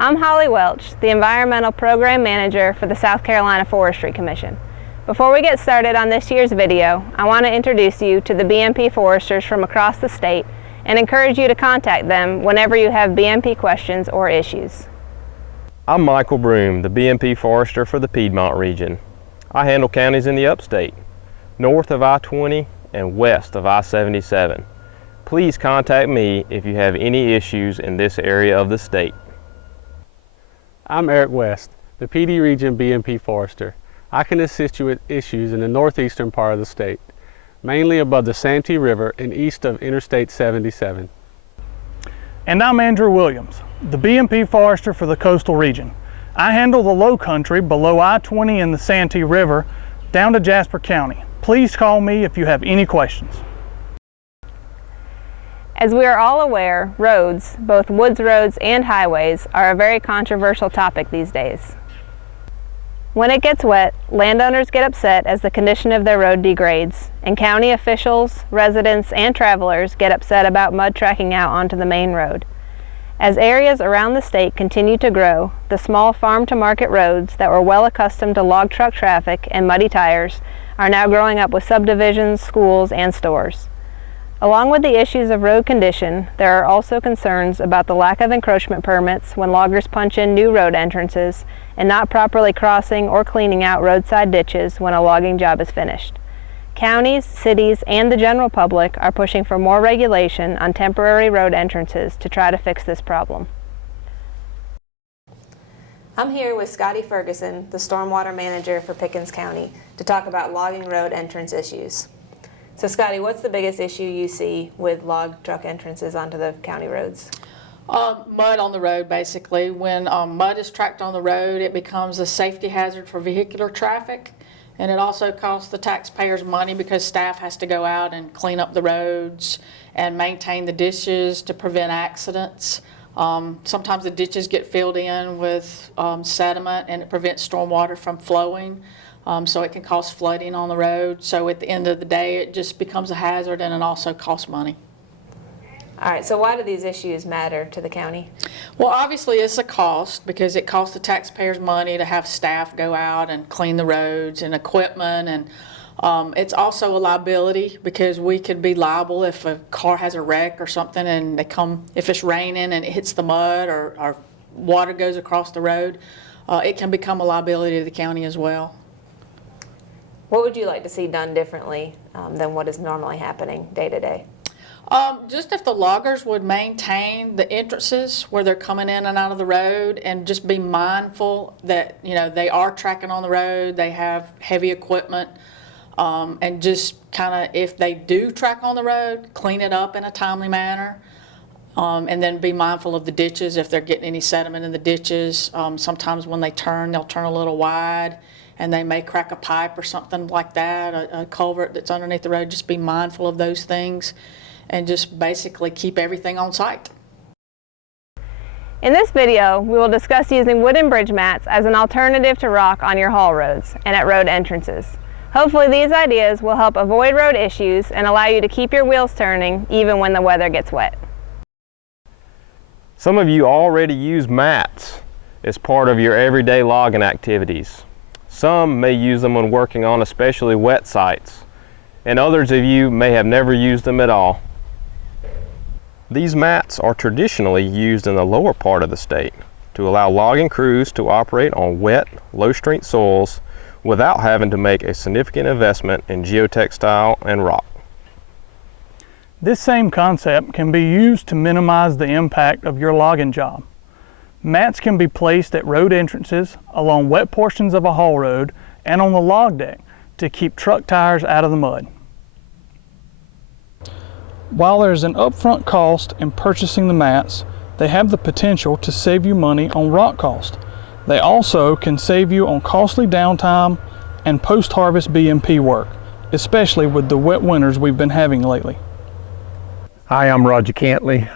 I'm Holly Welch, the Environmental Program Manager for the South Carolina Forestry Commission. Before we get started on this year's video, I want to introduce you to the BMP foresters from across the state and encourage you to contact them whenever you have BMP questions or issues. I'm Michael Broom, the BMP forester for the Piedmont region. I handle counties in the upstate, north of I-20 and west of I-77. Please contact me if you have any issues in this area of the state. I'm Eric West, the PD Region BMP Forester. I can assist you with issues in the northeastern part of the state, mainly above the Santee River and east of Interstate 77. And I'm Andrew Williams, the BMP Forester for the coastal region. I handle the low country below I-20 and the Santee River down to Jasper County. Please call me if you have any questions. As we are all aware, roads, both woods roads and highways, are a very controversial topic these days. When it gets wet, landowners get upset as the condition of their road degrades, and county officials, residents, and travelers get upset about mud tracking out onto the main road. As areas around the state continue to grow, the small farm-to-market roads that were well accustomed to log truck traffic and muddy tires are now growing up with subdivisions, schools, and stores. Along with the issues of road condition, there are also concerns about the lack of encroachment permits when loggers punch in new road entrances and not properly crossing or cleaning out roadside ditches when a logging job is finished. Counties, cities, and the general public are pushing for more regulation on temporary road entrances to try to fix this problem. I'm here with Scotty Ferguson, the Stormwater Manager for Pickens County, to talk about logging road entrance issues. So Scotty, what's the biggest issue you see with log truck entrances onto the county roads? Mud on the road, basically. When mud is tracked on the road, it becomes a safety hazard for vehicular traffic, and it also costs the taxpayers money because staff has to go out and clean up the roads and maintain the ditches to prevent accidents. Sometimes the ditches get filled in with sediment, and it prevents stormwater from flowing. So it can cause flooding on the road. So at the end of the day, it just becomes a hazard, and it also costs money. All right, so why do these issues matter to the county? Well, obviously it's a cost because it costs the taxpayers money to have staff go out and clean the roads and equipment, and it's also a liability because we could be liable if a car has a wreck or something and if it's raining and it hits the mud or water goes across the road, it can become a liability to the county as well. What would you like to see done differently than what is normally happening day to day? Just if the loggers would maintain the entrances where they're coming in and out of the road, and just be mindful that they are tracking on the road, they have heavy equipment, and just kind of, if they do track on the road, clean it up in a timely manner, and then be mindful of the ditches if they're getting any sediment in the ditches. Sometimes when they turn, they'll turn a little wide, and they may crack a pipe or something like that, a culvert that's underneath the road. Just be mindful of those things and just basically keep everything on site. In this video, we will discuss using wooden bridge mats as an alternative to rock on your haul roads and at road entrances. Hopefully these ideas will help avoid road issues and allow you to keep your wheels turning even when the weather gets wet. Some of you already use mats as part of your everyday logging activities. Some may use them when working on especially wet sites, and others of you may have never used them at all. These mats are traditionally used in the lower part of the state to allow logging crews to operate on wet, low-strength soils without having to make a significant investment in geotextile and rock. This same concept can be used to minimize the impact of your logging job. Mats can be placed at road entrances, along wet portions of a haul road, and on the log deck to keep truck tires out of the mud. While there's an upfront cost in purchasing the mats, they have the potential to save you money on rock cost. They also can save you on costly downtime and post-harvest BMP work, especially with the wet winters we've been having lately. Hi, I'm Roger Cantley.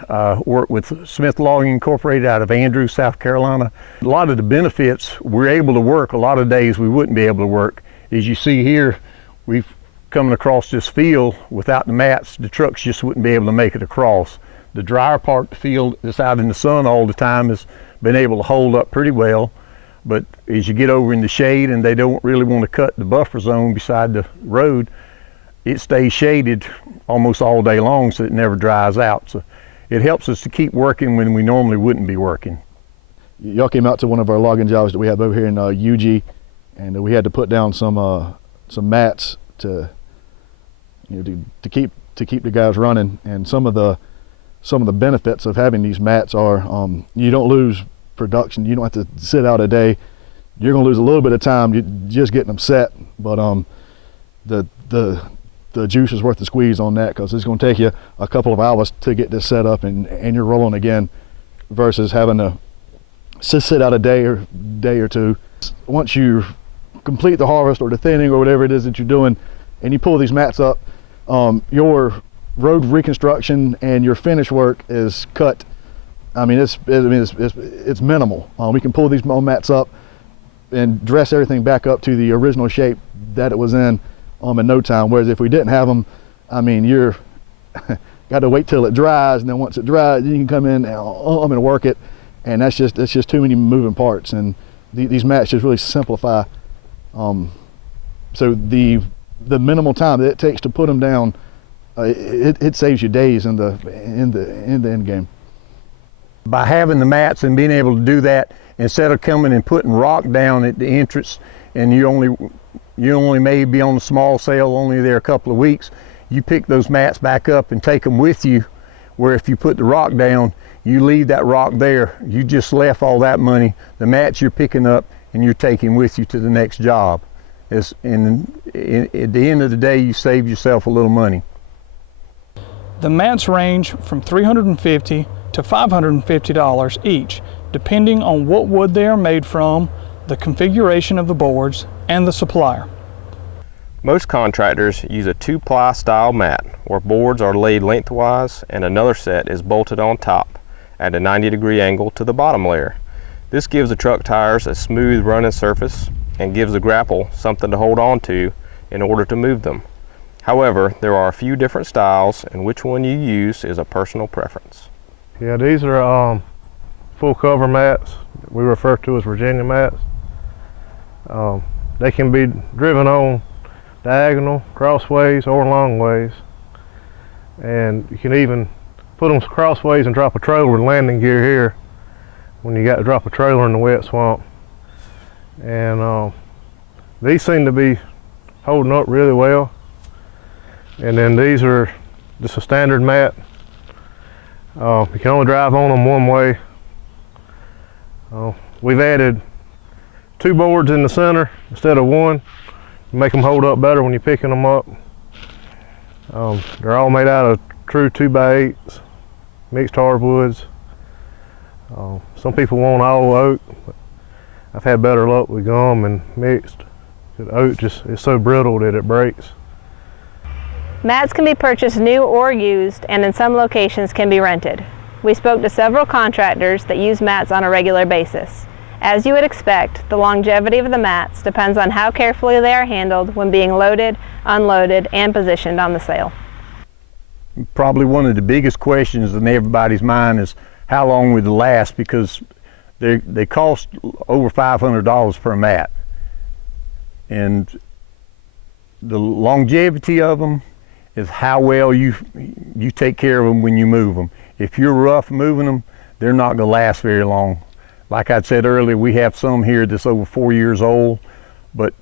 Work with Smith Logging Incorporated out of Andrews, South Carolina. A lot of the benefits, we're able to work a lot of days we wouldn't be able to work. As you see here, we've coming across this field without the mats, the trucks just wouldn't be able to make it across. The drier part of the field that's out in the sun all the time is been able to hold up pretty well. But as you get over in the shade and they don't really want to cut the buffer zone beside the road, it stays shaded almost all day long, so it never dries out. So it helps us to keep working when we normally wouldn't be working. Y'all came out to one of our logging jobs that we have over here in UG, and we had to put down some mats to keep the guys running. And some of the benefits of having these mats are you don't lose production. You don't have to sit out a day. You're going to lose a little bit of time just getting them set, but the juice is worth the squeeze on that, because it's going to take you a couple of hours to get this set up and you're rolling again, versus having to sit out a day or two. Once you complete the harvest or the thinning or whatever it is that you're doing, and you pull these mats up, your road reconstruction and your finish work is cut. I mean, it's minimal. We can pull these mats up and dress everything back up to the original shape that it was in no time. Whereas if we didn't have them, I mean, you're got to wait till it dries, and then once it dries, you can come in and work it, and that's just too many moving parts. And these mats just really simplify. So the minimal time that it takes to put them down, it saves you days in the end game. By having the mats and being able to do that, instead of coming and putting rock down at the entrance, and you only may be on a small sail, only there a couple of weeks, you pick those mats back up and take them with you, where if you put the rock down, you leave that rock there. You just left all that money. The mats you're picking up and you're taking with you to the next job. And at the end of the day, you save yourself a little money. The mats range from $350 to $550 each, depending on what wood they are made from, the configuration of the boards, and the supplier. Most contractors use a 2-ply style mat, where boards are laid lengthwise and another set is bolted on top at a 90-degree angle to the bottom layer. This gives the truck tires a smooth running surface and gives the grapple something to hold on to in order to move them. However, there are a few different styles, and which one you use is a personal preference. Yeah, these are full cover mats. We refer to as Virginia mats. They can be driven on diagonal, crossways, or long ways. And you can even put them crossways and drop a trailer with landing gear here when you got to drop a trailer in the wet swamp. And these seem to be holding up really well. And then these are just a standard mat. You can only drive on them one way. We've added 2 boards in the center instead of 1 to make them hold up better when you're picking them up. They're all made out of true 2x8s, mixed hardwoods. Some people want all oak, but I've had better luck with gum and mixed. The oak just is so brittle that it breaks. Mats can be purchased new or used, and in some locations can be rented. We spoke to several contractors that use mats on a regular basis. As you would expect, the longevity of the mats depends on how carefully they are handled when being loaded, unloaded, and positioned on the sail. Probably one of the biggest questions in everybody's mind is how long would they last, because they cost over $500 per mat. And the longevity of them is how well you take care of them when you move them. If you're rough moving them, they're not going to last very long. Like I said earlier, we have some here that's over 4 years old, but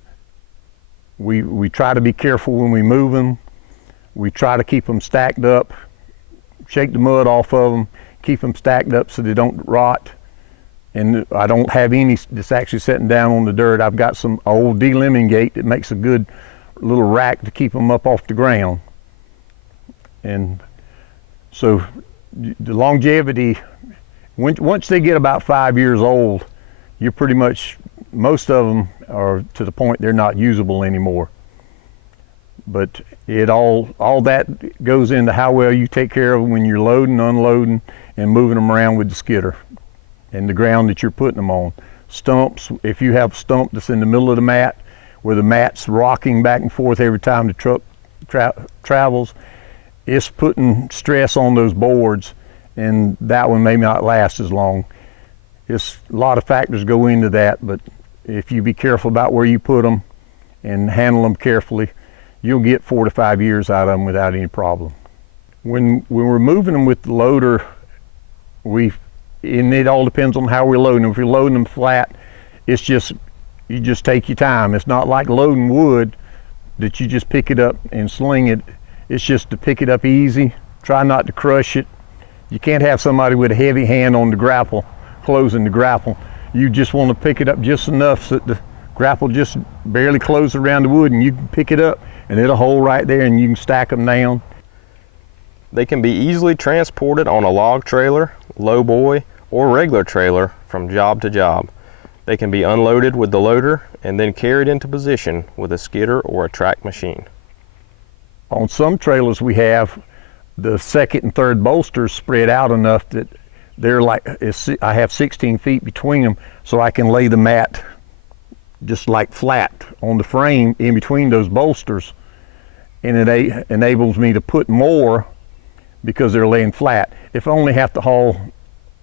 we try to be careful when we move them. We try to keep them stacked up, shake the mud off of them, keep them stacked up so they don't rot. And I don't have any that's actually sitting down on the dirt. I've got some old de-limbing gate that makes a good little rack to keep them up off the ground. And so the longevity, once they get about 5 years old, you're pretty much, most of them are to the point they're not usable anymore. But all that goes into how well you take care of them when you're loading, unloading, and moving them around with the skidder and the ground that you're putting them on. Stumps, if you have a stump that's in the middle of the mat, where the mat's rocking back and forth every time the truck travels, it's putting stress on those boards, and that one may not last as long. Just a lot of factors go into that, but if you be careful about where you put them and handle them carefully, you'll get 4 to 5 years out of them without any problem. When we're moving them with the loader, and it all depends on how we're loading them. If you're loading them flat, it's just, you just take your time. It's not like loading wood that you just pick it up and sling it. It's just to pick it up easy. Try not to crush it. You can't have somebody with a heavy hand on the grapple, closing the grapple. You just want to pick it up just enough so that the grapple just barely closes around the wood, and you can pick it up and it'll hold right there and you can stack them down. They can be easily transported on a log trailer, lowboy, or regular trailer from job to job. They can be unloaded with the loader and then carried into position with a skidder or a track machine. On some trailers we have the second and third bolsters spread out enough that they're like, I have 16 feet between them, so I can lay the mat just like flat on the frame in between those bolsters, and it enables me to put more because they're laying flat. If I only have to haul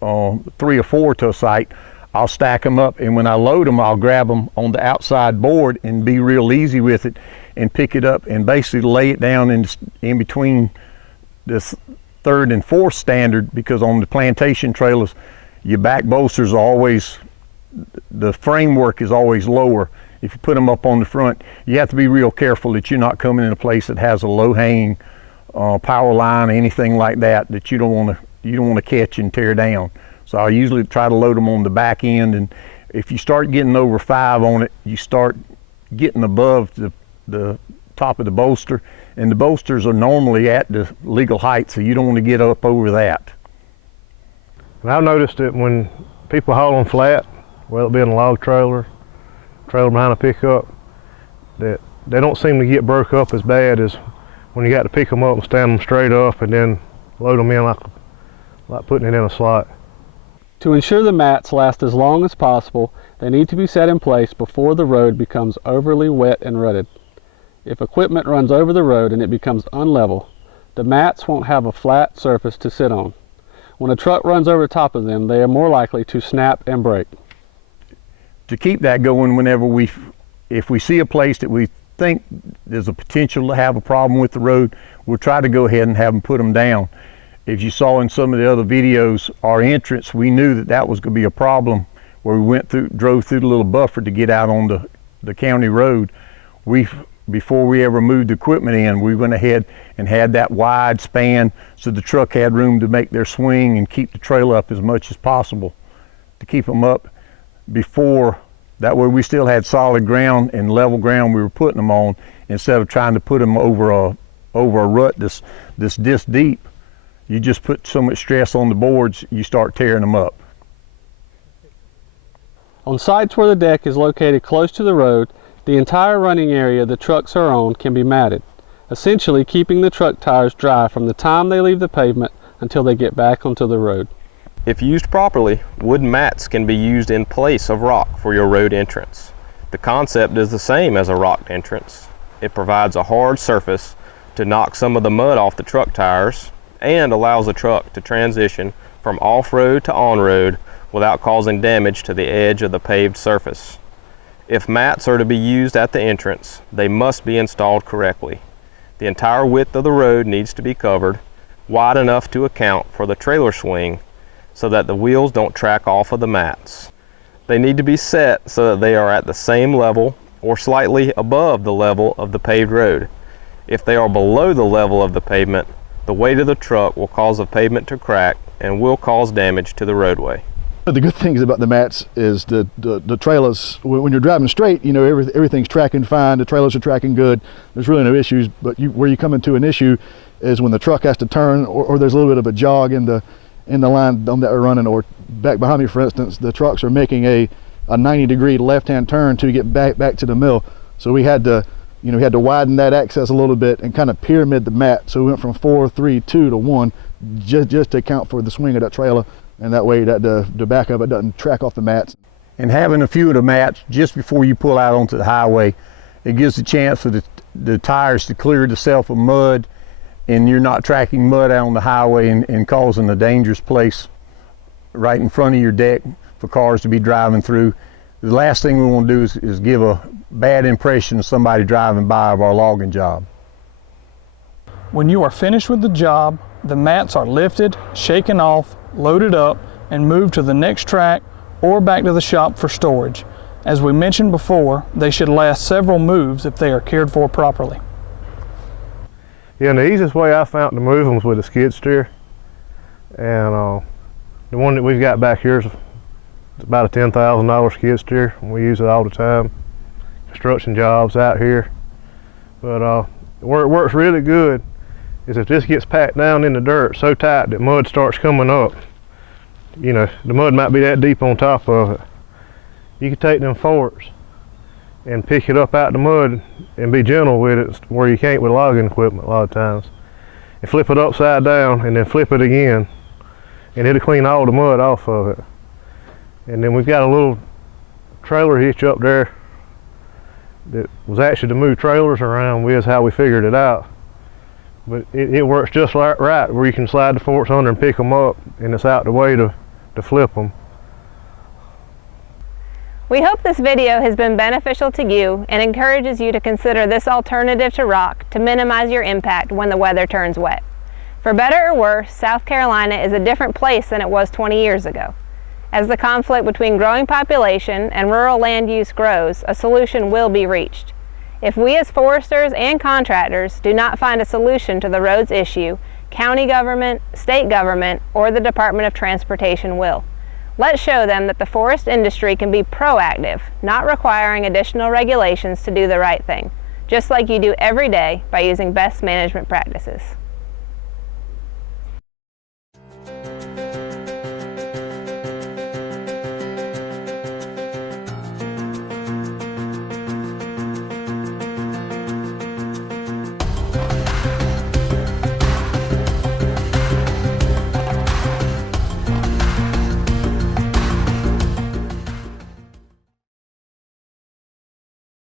3 or 4 to a site, I'll stack them up, and when I load them, I'll grab them on the outside board and be real easy with it and pick it up and basically lay it down in between this third and fourth standard, because on the plantation trailers, your back bolsters are always, the framework is always lower. If you put them up on the front, you have to be real careful that you're not coming in a place that has a low hanging power line or anything like that you don't want to catch and tear down. So I usually try to load them on the back end, and if you start getting over 5 on it, you start getting above the top of the bolster, and the bolsters are normally at the legal height, so you don't want to get up over that. And I've noticed that when people haul them flat, whether it be in a log trailer behind a pickup, that they don't seem to get broke up as bad as when you got to pick them up and stand them straight up and then load them in like putting it in a slot. To ensure the mats last as long as possible, they need to be set in place before the road becomes overly wet and rutted. If equipment runs over the road and it becomes unlevel, the mats won't have a flat surface to sit on. When a truck runs over top of them, they are more likely to snap and break. To keep that going, whenever if we see a place that we think there's a potential to have a problem with the road, we'll try to go ahead and have them put them down. If you saw in some of the other videos, our entrance, we knew that was going to be a problem where we drove through the little buffer to get out on the county road. Before we ever moved the equipment in, we went ahead and had that wide span so the truck had room to make their swing and keep the trailer up as much as possible, to keep them up before. That way we still had solid ground and level ground we were putting them on, instead of trying to put them over a rut this deep. You just put so much stress on the boards, you start tearing them up. On sites where the deck is located close to the road, the entire running area the trucks are on can be matted, essentially keeping the truck tires dry from the time they leave the pavement until they get back onto the road. If used properly, wooden mats can be used in place of rock for your road entrance. The concept is the same as a rock entrance. It provides a hard surface to knock some of the mud off the truck tires and allows the truck to transition from off-road to on-road without causing damage to the edge of the paved surface. If mats are to be used at the entrance, they must be installed correctly. The entire width of the road needs to be covered, wide enough to account for the trailer swing so that the wheels don't track off of the mats. They need to be set so that they are at the same level or slightly above the level of the paved road. If they are below the level of the pavement, the weight of the truck will cause the pavement to crack and will cause damage to the roadway. The good things about the mats is the trailers, when you're driving straight, you know, everything's tracking fine, the trailers are tracking good, there's really no issues. But where you come into an issue is when the truck has to turn, or there's a little bit of a jog in the line that we're running, or back behind me, for instance, the trucks are making a 90-degree left-hand turn to get back to the mill. So we had to, widen that access a little bit and kind of pyramid the mat. So we went from 4, 3, 2 to 1, just to account for the swing of that trailer. And that way that the back of it doesn't track off the mats. And having a few of the mats just before you pull out onto the highway, it gives a chance for the tires to clear themselves of mud, and you're not tracking mud out on the highway and causing a dangerous place right in front of your deck for cars to be driving through. The last thing we want to do is give a bad impression to somebody driving by of our logging job. When you are finished with the job, the mats are lifted, shaken off, loaded up, and moved to the next track or back to the shop for storage. As we mentioned before, they should last several moves if they are cared for properly. Yeah, and the easiest way I found to move them was with a skid steer. And the one that we've got back here is about a $10,000 skid steer. We use it all the time. Construction jobs out here. But where it works really good is if this gets packed down in the dirt so tight that mud starts coming up. You know, the mud might be that deep on top of it. You can take them forks and pick it up out the mud and be gentle with it where you can't with logging equipment a lot of times. And flip it upside down and then flip it again, and it'll clean all the mud off of it. And then we've got a little trailer hitch up there that was actually to move trailers around with, is how we figured it out. But it works just like right, where you can slide the forks under and pick them up, and it's out the way to flip them. We hope this video has been beneficial to you and encourages you to consider this alternative to rock to minimize your impact when the weather turns wet. For better or worse, South Carolina is a different place than it was 20 years ago. As the conflict between growing population and rural land use grows, a solution will be reached. If we as foresters and contractors do not find a solution to the roads issue, county government, state government, or the Department of Transportation will. Let's show them that the forest industry can be proactive, not requiring additional regulations to do the right thing, just like you do every day by using best management practices.